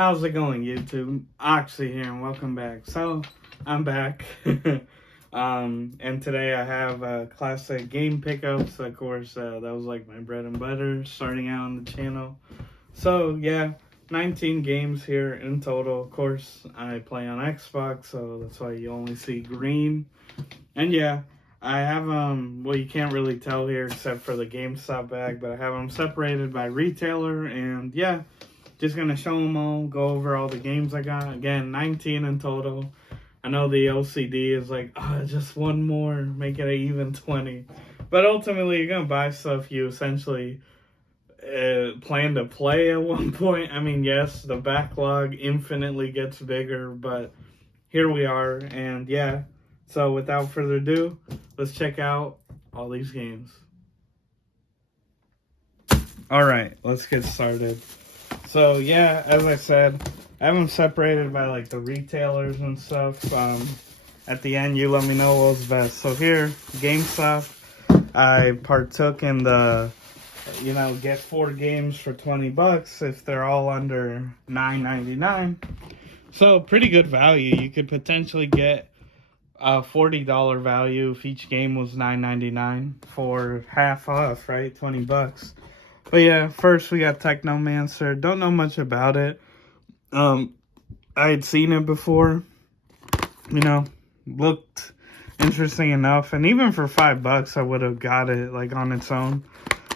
How's it going, YouTube? Oxy here, and welcome back. So, I'm back. And today I have classic game pickups. Of course, that was like my bread and butter starting out on the channel. So, yeah, 19 games here in total. Of course, I play on Xbox, so that's why you only see green. And yeah, I have well, you can't really tell here except for the GameStop bag, but I have them separated by retailer, and yeah, just gonna show them all, go over all the games I got. Again, 19 in total. I know the OCD is like, just one more, make it an even 20. But ultimately, you're gonna buy stuff you essentially plan to play at one point. I mean, yes, the backlog infinitely gets bigger, but here we are, and yeah. So without further ado, let's check out all these games. All right, let's get started. So yeah, as I said, I have them separated by like the retailers and stuff. At the end, you let me know what was best. So here, GameStop, I partook in the, get 4 games for $20 if they're all under $9.99. So pretty good value. You could potentially get a $40 value if each game was $9.99 for half off, right? $20. But yeah, first we got Technomancer. Don't know much about it. I had seen it before. Looked interesting enough, and even for $5, I would have got it like on its own.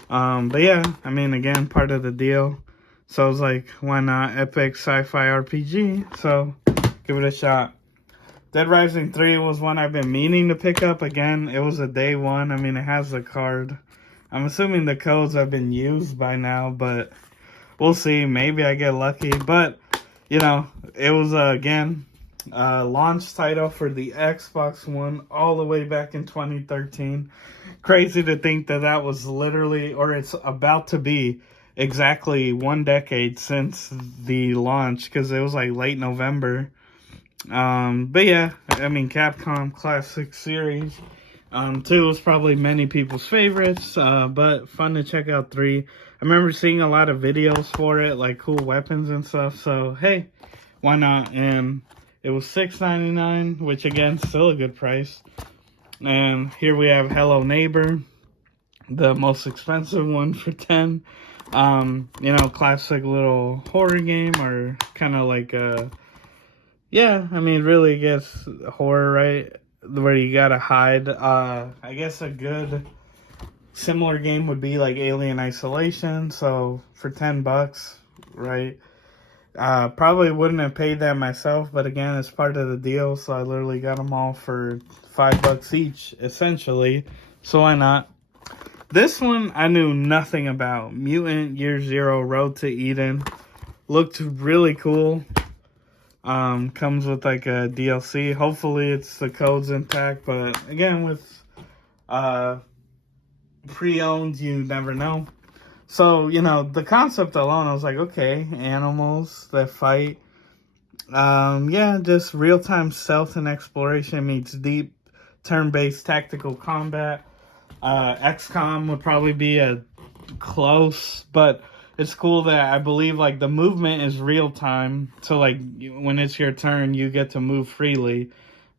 But yeah, I mean, again, part of the deal. So I was like, why not? Epic sci-fi RPG. So give it a shot. Dead Rising 3 was one I've been meaning to pick up. Again, it was a day one. I mean, it has the card. I'm assuming the codes have been used by now, but we'll see. Maybe I get lucky. But, it was, again, a launch title for the Xbox One all the way back in 2013. Crazy to think that that was literally, or it's about to be, exactly 1 decade since the launch, because it was like late November. But yeah, I mean, Capcom Classic Series. 2 was probably many people's favorites, but fun to check out 3. I remember seeing a lot of videos for it, like cool weapons and stuff, so hey, why not? And it was $6.99, which again, still a good price. And here we have Hello Neighbor, the most expensive one for $10. Classic little horror game, or kind of like a, yeah, I mean, really, I guess horror, right? Where you gotta hide. I guess a good similar game would be like Alien Isolation. So for $10, right? Probably wouldn't have paid that myself, but again, it's part of the deal. So I literally got them all for $5 each, essentially. So why not? This one I knew nothing about. Mutant Year Zero Road to Eden. Looked really cool. Comes with like a DLC. Hopefully it's the code's intact, but again, with pre-owned, you never know. So, the concept alone, I was like, okay, animals that fight. Yeah, just real-time stealth and exploration meets deep turn-based tactical combat. XCOM would probably be a close, but it's cool that I believe like the movement is real time. So like when it's your turn, you get to move freely.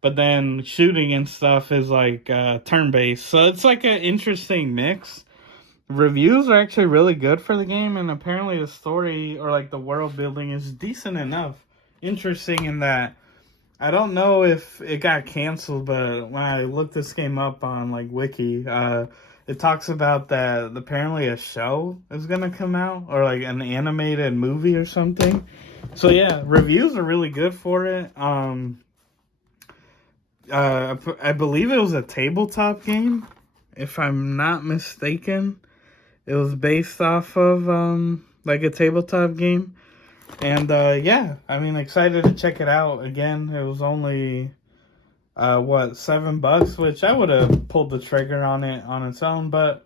But then shooting and stuff is like turn based. So it's like an interesting mix. Reviews are actually really good for the game, and apparently the story or like the world building is decent enough. Interesting in that I don't know if it got canceled, but when I looked this game up on like Wiki, it talks about that apparently a show is gonna come out, or like an animated movie or something. So yeah, reviews are really good for it. I believe it was a tabletop game, if I'm not mistaken. It was based off of like a tabletop game. And yeah, I mean, excited to check it out. Again, it was only $7, which I would have pulled the trigger on it on its own, but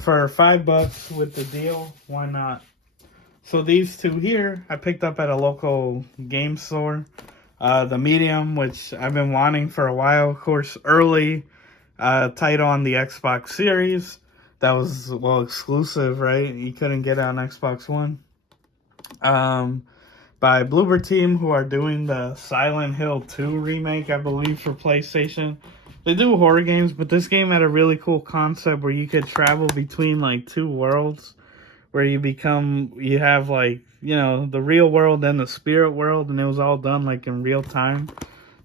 for $5 with the deal, why not? So these 2 here, I picked up at a local game store. The medium, which I've been wanting for a while, of course, early title on the Xbox Series. That was, well, exclusive, right? You couldn't get it on Xbox One. by Bloober Team, who are doing the Silent Hill 2 remake, I believe, for PlayStation. They do horror games, but this game had a really cool concept where you could travel between like two worlds, where you have like, you know, the real world and the spirit world, and it was all done like in real time.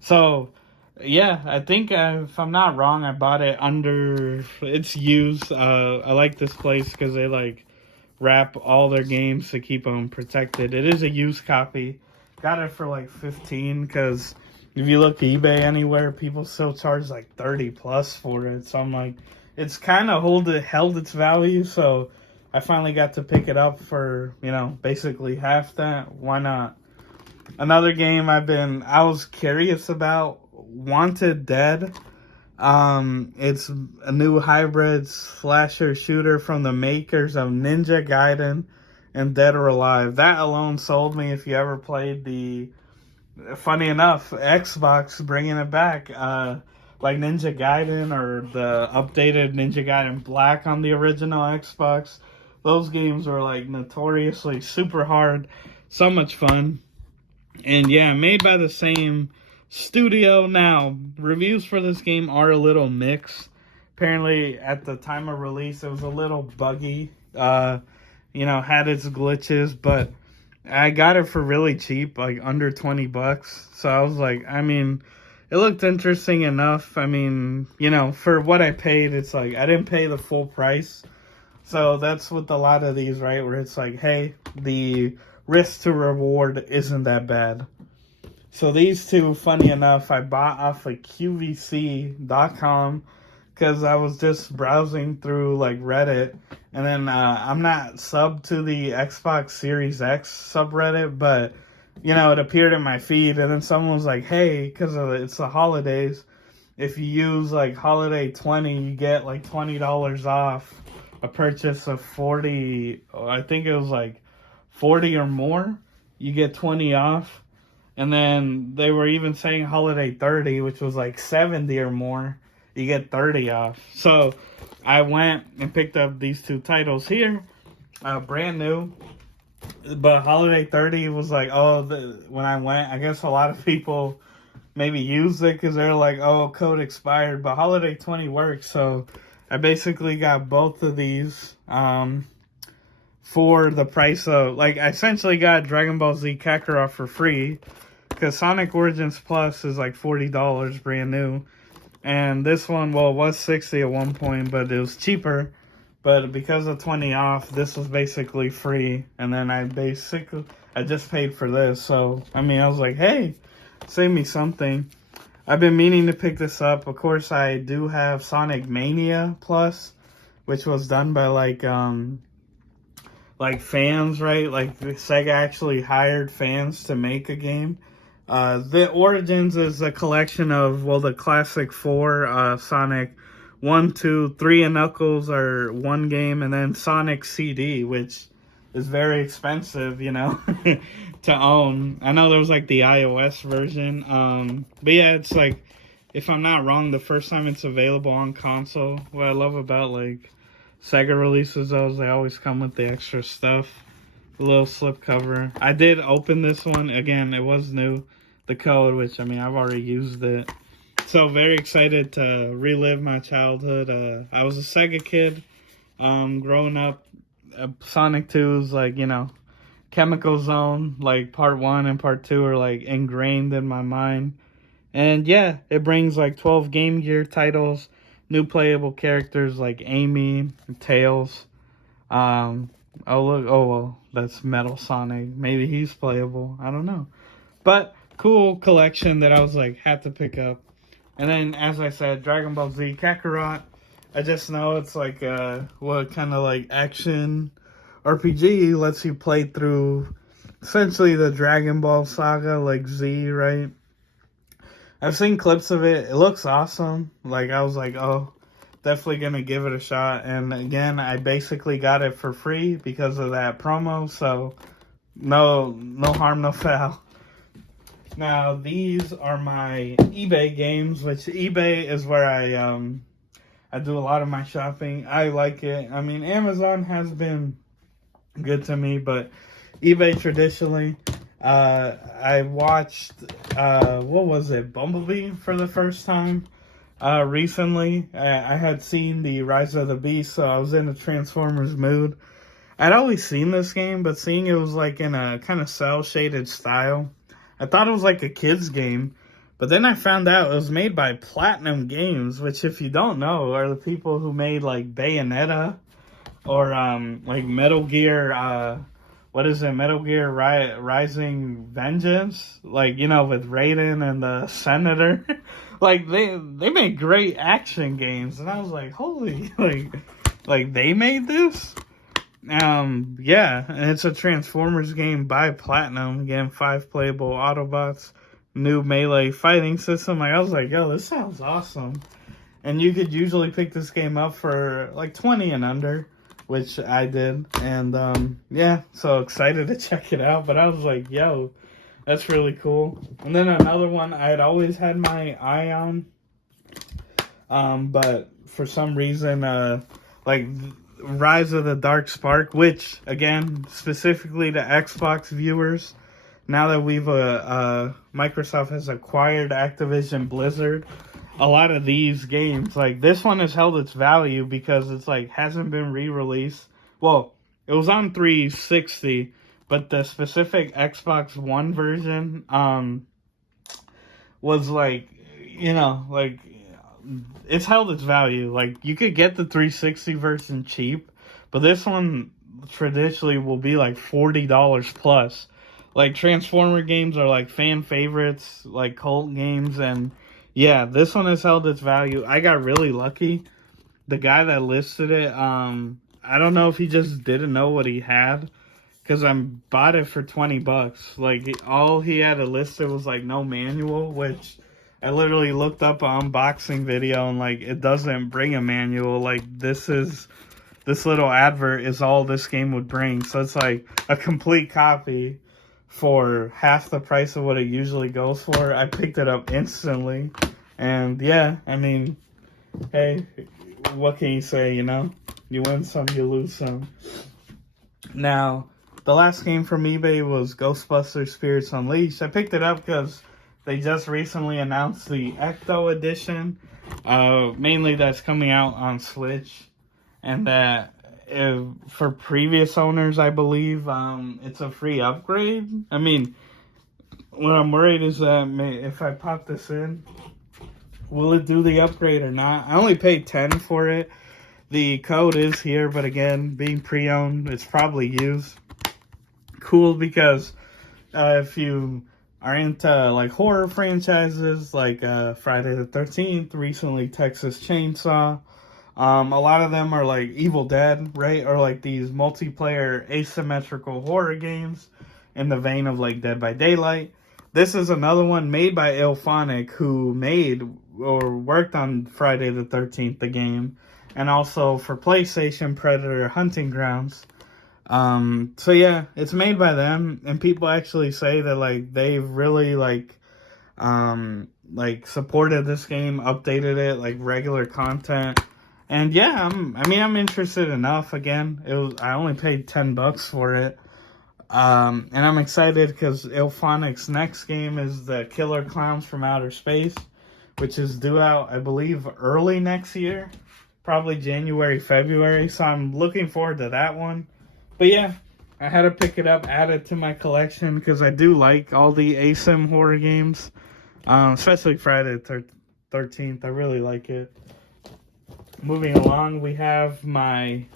So yeah, I think if I'm not wrong, I bought it under, it's used. I like this place because they like wrap all their games to keep them protected. It is a used copy. Got it for like 15 because if you look eBay anywhere, people still charge like 30 plus for it. So I'm like, it's kind of held its value. So I finally got to pick it up for, you know, basically half that. Why not? Another game I was curious about, Wanted Dead. It's a new hybrid slasher shooter from the makers of Ninja Gaiden and Dead or Alive. That alone sold me. If you ever played funny enough, Xbox bringing it back, like Ninja Gaiden or the updated Ninja Gaiden Black on the original Xbox. Those games were like notoriously super hard, so much fun. And yeah, made by the same studio. Now, reviews for this game are a little mixed. Apparently, at the time of release, it was a little buggy. You know, had its glitches, but I got it for really cheap, like under 20 bucks. So I was like, I mean, it looked interesting enough. I mean, you know, for what I paid, it's like I didn't pay the full price. So that's with a lot of these, right? Where it's like, hey, the risk to reward isn't that bad. So these two, funny enough, I bought off of QVC.com because I was just browsing through like Reddit. And then I'm not sub to the Xbox Series X subreddit, but you know, it appeared in my feed. And then someone was like, hey, because it's the holidays, if you use like Holiday 20, you get like $20 off a purchase of 40. I think it was like 40 or more, you get 20 off. And then they were even saying Holiday 30, which was like 70 or more, you get 30 off. So I went and picked up these two titles here, brand new. But Holiday 30 was like, when I went, I guess a lot of people maybe used it because they're like, oh, code expired. But Holiday 20 works. So I basically got both of these for the price of, like, I essentially got Dragon Ball Z Kakarot for free because Sonic Origins Plus is like $40 brand new. And this one, well, it was 60 at one point, but it was cheaper. But because of 20 off, this was basically free. And then I just paid for this. So, I mean, I was like, hey, save me something. I've been meaning to pick this up. Of course, I do have Sonic Mania Plus, which was done by like fans, right? Like Sega actually hired fans to make a game. The Origins is a collection of, well, the classic four, Sonic 1, 2, 3, and Knuckles are one game, and then Sonic CD, which is very expensive, you know, to own. I know there was like the iOS version, but yeah, it's like, if I'm not wrong, the first time it's available on console. What I love about like Sega releases those, they always come with the extra stuff. The little slipcover. I did open this one again. It was new, the code, which I mean I've already used it. So very excited to relive my childhood. I was a Sega kid, growing up. Sonic 2 is like, you know, Chemical Zone, like part 1 and part 2 are like ingrained in my mind. And yeah, it brings like 12 Game Gear titles, new playable characters like Amy, Tails. Oh well, that's Metal Sonic. Maybe he's playable. I don't know. But cool collection that I was like, had to pick up. And then, as I said, Dragon Ball Z Kakarot. I just know it's like what kind of like action RPG lets you play through essentially the Dragon Ball saga, like Z, right? I've seen clips of it. It looks awesome. Like, I was like, oh, definitely gonna give it a shot. And again, I basically got it for free because of that promo. So no harm, no foul. Now, these are my eBay games, which eBay is where I do a lot of my shopping. I like it. I mean, Amazon has been good to me, but eBay traditionally. I watched, what was it, Bumblebee for the first time recently. I had seen the Rise of the Beast, so I was in a Transformers mood. I'd always seen this game, but seeing it was like in a kind of cel-shaded style, I thought it was like a kid's game. But then I found out it was made by Platinum Games, which, if you don't know, are the people who made like Bayonetta or like Metal Gear. What is it? Metal Gear Rising Vengeance, like, you know, with Raiden and the Senator. Like they make great action games, and I was like, holy, like they made this. Yeah, and it's a Transformers game by Platinum. Again, 5 playable Autobots, new melee fighting system. Like, I was like, yo, this sounds awesome. And you could usually pick this game up for like 20 and under, which I did. And yeah, so excited to check it out. But I was like, yo, that's really cool. And then another one I had always had my eye on, but for some reason, like Rise of the Dark Spark, which, again, specifically to Xbox viewers, now that we've Microsoft has acquired Activision Blizzard, a lot of these games, like this one, has held its value because it's like hasn't been re-released. Well, it was on 360, but the specific Xbox One version was like, you know, like, it's held its value. Like, you could get the 360 version cheap, but this one traditionally will be like $40 plus. Like, Transformer games are like fan favorites, like cult games, and yeah, this one has held its value. I got really lucky. The guy that listed it, I don't know if he just didn't know what he had, because I bought it for $20. Like, all he had to list it was like no manual, which I literally looked up an unboxing video, and like it doesn't bring a manual. Like, this little advert is all this game would bring. So it's like a complete copy for half the price of what it usually goes for. I picked it up instantly, and yeah, I mean, hey, what can you say, you know? You win some, you lose some. Now, the last game from eBay was Ghostbusters Spirits Unleashed. I picked it up because they just recently announced the Ecto Edition. Mainly that's coming out on Switch. And that for previous owners, I believe, it's a free upgrade. I mean, what I'm worried is that if I pop this in, will it do the upgrade or not? I only paid $10 for it. The code is here, but again, being pre-owned, it's probably used. Cool, because if you are into like horror franchises like Friday the 13th, recently Texas Chainsaw, a lot of them are like Evil Dead, right? Or like these multiplayer asymmetrical horror games in the vein of like Dead by Daylight. This is another one made by Ilphonic, who made or worked on Friday the 13th, the game, and also for PlayStation Predator Hunting Grounds. So yeah, it's made by them, and people actually say that like they've really like supported this game, updated it, like regular content. And yeah, I'm interested enough. Again, I only paid $10 for it. And I'm excited because Ilphonic's next game is the Killer Clowns from Outer Space, which is due out, I believe, early next year, probably January, February. So I'm looking forward to that one. But yeah, I had to pick it up, add it to my collection, because I do like all the ASIM horror games, especially Friday the 13th. I really like it. Moving along, we have my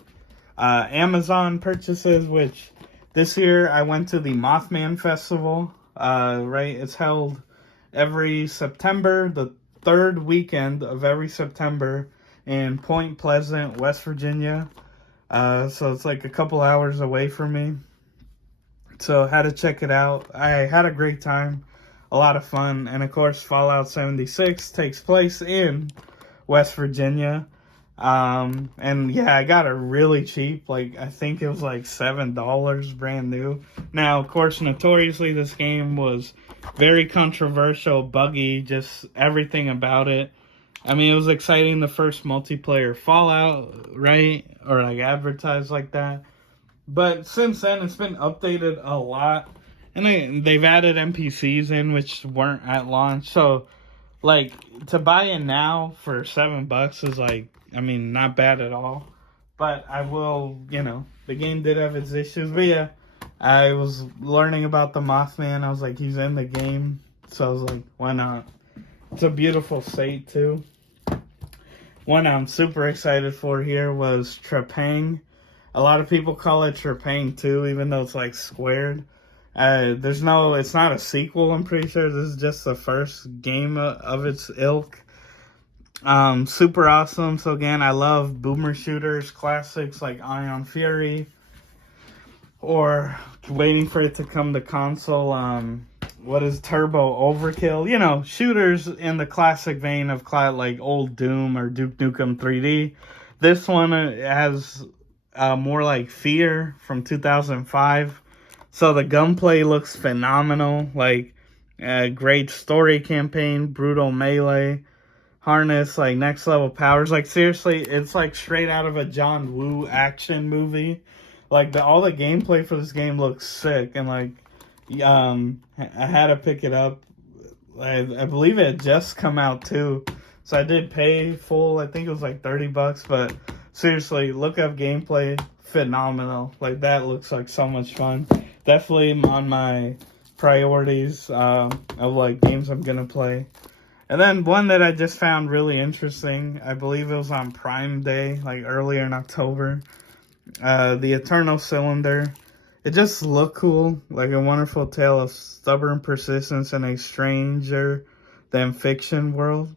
Amazon purchases, which this year I went to the Mothman Festival. Right, it's held every September, the third weekend of every September in Point Pleasant, West Virginia. So it's like a couple hours away from me. So had to check it out. I had a great time, a lot of fun, and of course Fallout 76 takes place in West Virginia. And yeah, I got it really cheap. Like, I think it was like $7 brand new. Now, of course, notoriously this game was very controversial, buggy, just everything about it. I mean, it was exciting, the first multiplayer Fallout, right? Or like advertised like that. But since then, it's been updated a lot. And they've added NPCs in which weren't at launch. So, like, to buy it now for $7 is like, I mean, not bad at all. But I will, the game did have its issues. But yeah, I was learning about the Mothman. I was like, he's in the game. So I was like, why not? It's a beautiful state too. One I'm super excited for here was Trepang. A lot of people call it Trepang too, even though it's like squared. It's not a sequel, I'm pretty sure. This is just the first game of its ilk. Super awesome. So again, I love boomer shooters, classics like Ion Fury, or waiting for it to come to console. What is Turbo Overkill? Shooters in the classic vein of like old Doom or Duke Nukem 3D. This one has more like Fear from 2005. So the gunplay looks phenomenal. Like, great story campaign, brutal melee, harness, like next level powers. Like, seriously, it's like straight out of a John Woo action movie. Like, all the gameplay for this game looks sick. And like, I had to pick it up. I believe it had just come out too. So I did pay full. I think it was like $30. But seriously, look up gameplay. Phenomenal. Like, that looks like so much fun. Definitely on my priorities of like games I'm gonna play. And then one that I just found really interesting, I believe it was on Prime Day, like earlier in October. The Eternal Cylinder. It just looked cool, like a wonderful tale of stubborn persistence in a stranger than fiction world.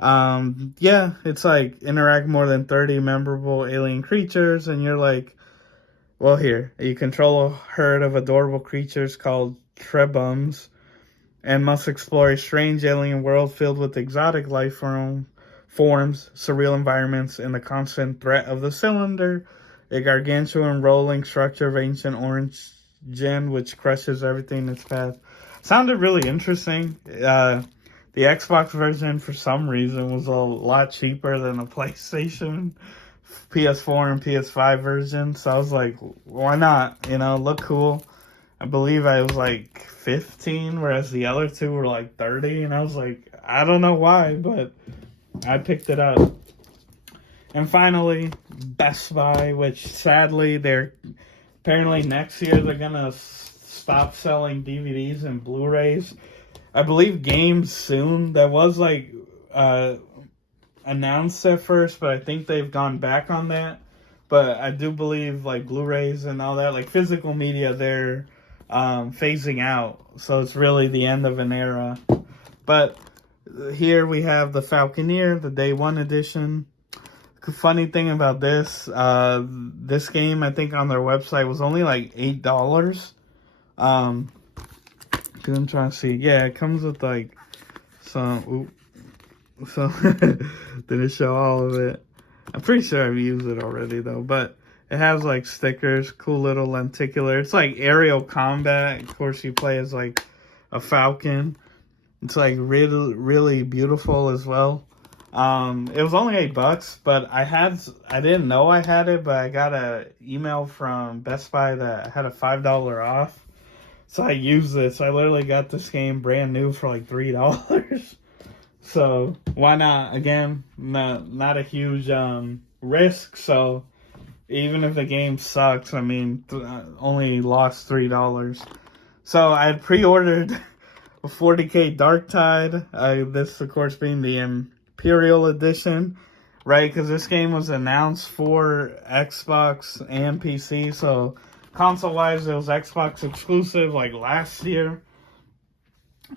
Yeah, it's like interact more than 30 memorable alien creatures, and you're like, well, here, you control a herd of adorable creatures called Trebums and must explore a strange alien world filled with exotic life forms, surreal environments, and the constant threat of the cylinder, a gargantuan rolling structure of ancient origin which crushes everything in its path. Sounded really interesting. The Xbox version, for some reason, was a lot cheaper than the PlayStation, PS4, and PS5 version. So I was like, why not? Look cool. I believe I was like 15, whereas the other two were like 30. And I was like, I don't know why, but I picked it up. And finally, Best Buy, which sadly, apparently next year they're going to stop selling DVDs and Blu-rays. I believe games soon. That was like announced at first, but I think they've gone back on that. But I do believe like Blu-rays and all that, like physical media, they're phasing out. So it's really the end of an era. But here we have the Falconeer, the Day 1 edition. Funny thing about this game, I think on their website was only like $8. Cause I'm trying to see. Yeah, it comes with like some. So didn't show all of it. I'm pretty sure I've used it already though. But it has like stickers, cool little lenticular. It's like aerial combat. Of course, you play as like a falcon. It's like really, really beautiful as well. It was only $8, but I didn't know I had it, but I got an email from Best Buy that had a $5 off. So I used this. I literally got this game brand new for like $3. So why not? Again, not a huge risk. So even if the game sucks, I mean, only lost $3. So I pre-ordered a 40K Dark Tide. This, of course, being the Imperial Edition, right? Because this game was announced for Xbox and PC. So console-wise, it was Xbox exclusive like last year.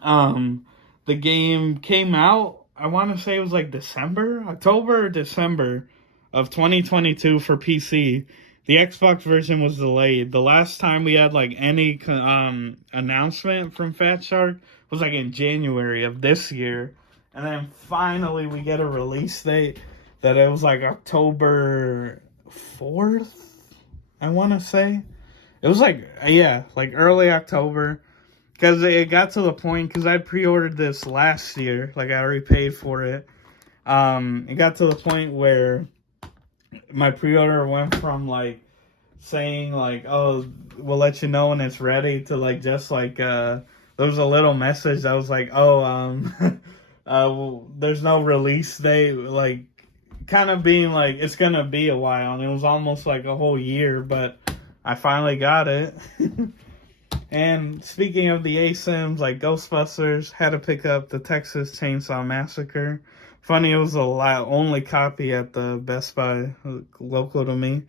The game came out, I want to say it was like October or December of 2022 for PC. The Xbox version was delayed. The last time we had like any announcement from Fat Shark was like in January of this year. And then finally we get a release date that it was like October 4th, I want to say. It was like, yeah, like early October. Because it got to the point, because I pre-ordered this last year, like I already paid for it. It got to the point where my pre-order went from like saying like, oh, we'll let you know when it's ready, to like just like there was a little message that was like, oh, well, there's no release date, like kind of being like it's gonna be a while, and it was almost like a whole year, but I finally got it. And speaking of the ASIMs, like Ghostbusters, had to pick up the Texas Chainsaw Massacre. Funny, it was the only copy at the Best Buy local to me.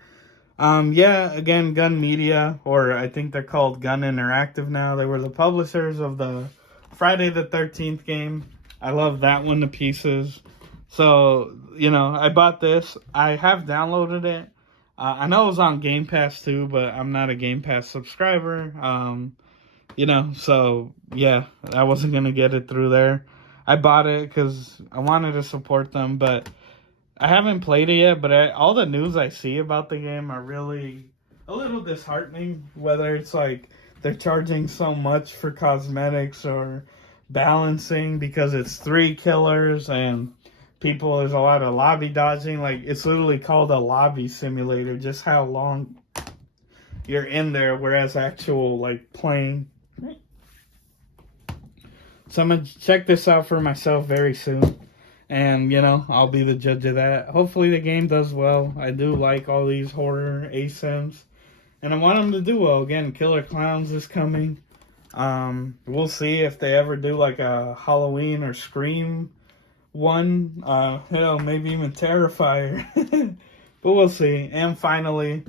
Yeah, again, Gun Media, or I think they're called Gun Interactive now. They were the publishers of the Friday the 13th game. I love that one to pieces. So, I bought this. I have downloaded it. I know it was on Game Pass too, but I'm not a Game Pass subscriber. So yeah, I wasn't gonna get it through there. I bought it because I wanted to support them, but I haven't played it yet. But all the news I see about the game are really a little disheartening. Whether it's like they're charging so much for cosmetics or balancing because it's 3 killers and people, there's a lot of lobby dodging. Like, it's literally called a lobby simulator, just how long you're in there, whereas actual like playing. So I'm gonna check this out for myself very soon, and I'll be the judge of that. Hopefully the game does well. I do like all these horror ASIMs, and I want them to do well. Again, Killer Clowns is coming. We'll see if they ever do like a Halloween or Scream one. Hell, maybe even Terrifier. But we'll see. And finally,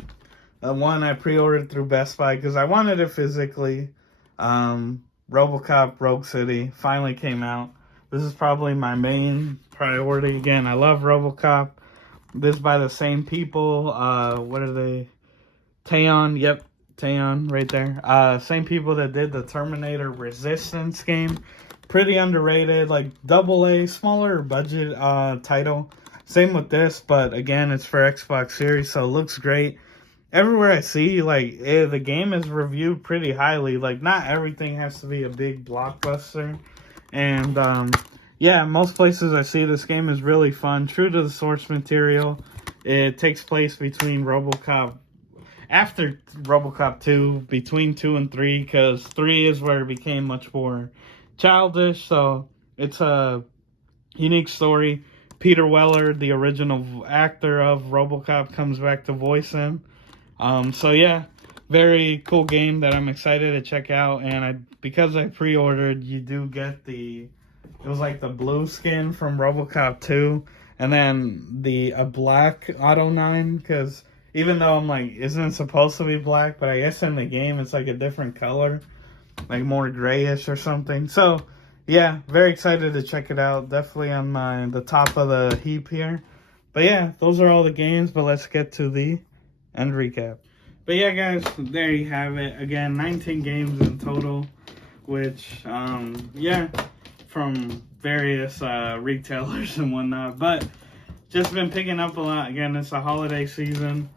one I pre-ordered through Best Buy because I wanted it physically. RoboCop Rogue City finally came out. This is probably my main priority. Again, I love RoboCop. This by the same people. What are they? Teon. Yep, Teon right there. Same people that did the Terminator Resistance game. Pretty underrated, like AA, smaller budget title. Same with this, but again, it's for Xbox Series, so it looks great. Everywhere I see, like, the game is reviewed pretty highly. Like, not everything has to be a big blockbuster. And, yeah, most places I see this game is really fun. True to the source material. It takes place between after RoboCop 2, between 2 and 3, because 3 is where it became much more childish. So, it's a unique story. Peter Weller, the original actor of RoboCop, comes back to voice him. So yeah, very cool game that I'm excited to check out. And because I pre-ordered, you do get it was like the blue skin from RoboCop 2, and then a black Auto 9, because even though I'm like, isn't it supposed to be black, but I guess in the game it's like a different color, like more grayish or something. So yeah, very excited to check it out. Definitely on the top of the heap here. But yeah, those are all the games, but let's get to the end recap. But yeah, guys, there you have it. Again, 19 games in total, which, yeah, from various retailers and whatnot. But just been picking up a lot. Again, it's the holiday season.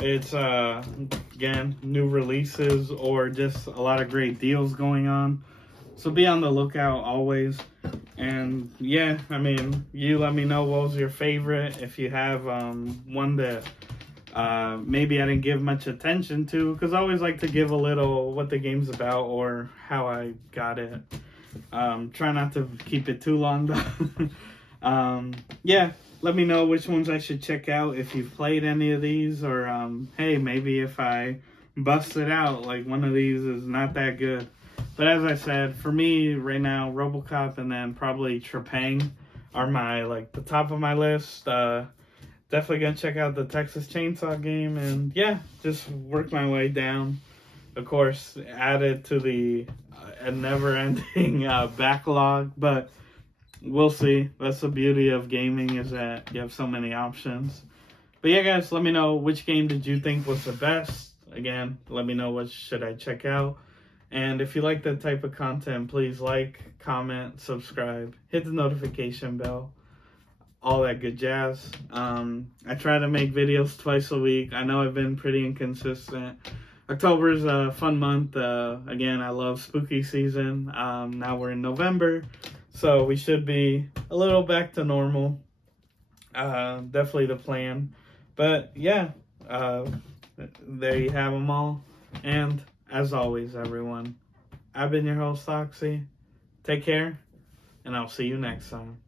It's, again, new releases or just a lot of great deals going on. So be on the lookout always. And yeah, I mean, you let me know what was your favorite. If you have one that maybe I didn't give much attention to, because I always like to give a little what the game's about or how I got it. Try not to keep it too long though. Yeah, let me know which ones I should check out if you've played any of these, or hey, maybe if I bust it out, like one of these is not that good. But as I said, for me right now, RoboCop and then probably Trepang are the top of my list. Definitely gonna check out the Texas Chainsaw game, and yeah, just work my way down. Of course, add it to the never-ending backlog, but we'll see. That's the beauty of gaming, is that you have so many options. But yeah, guys, let me know which game did you think was the best. Again, let me know what should I check out. And if you like that type of content, please like, comment, subscribe, hit the notification bell, all that good jazz. I try to make videos twice a week. I know I've been pretty inconsistent. October is a fun month. Again, I love spooky season. Now we're in November, so we should be a little back to normal. Definitely the plan. But yeah, there you have them all. And as always, everyone, I've been your host, Oxy. Take care, and I'll see you next time.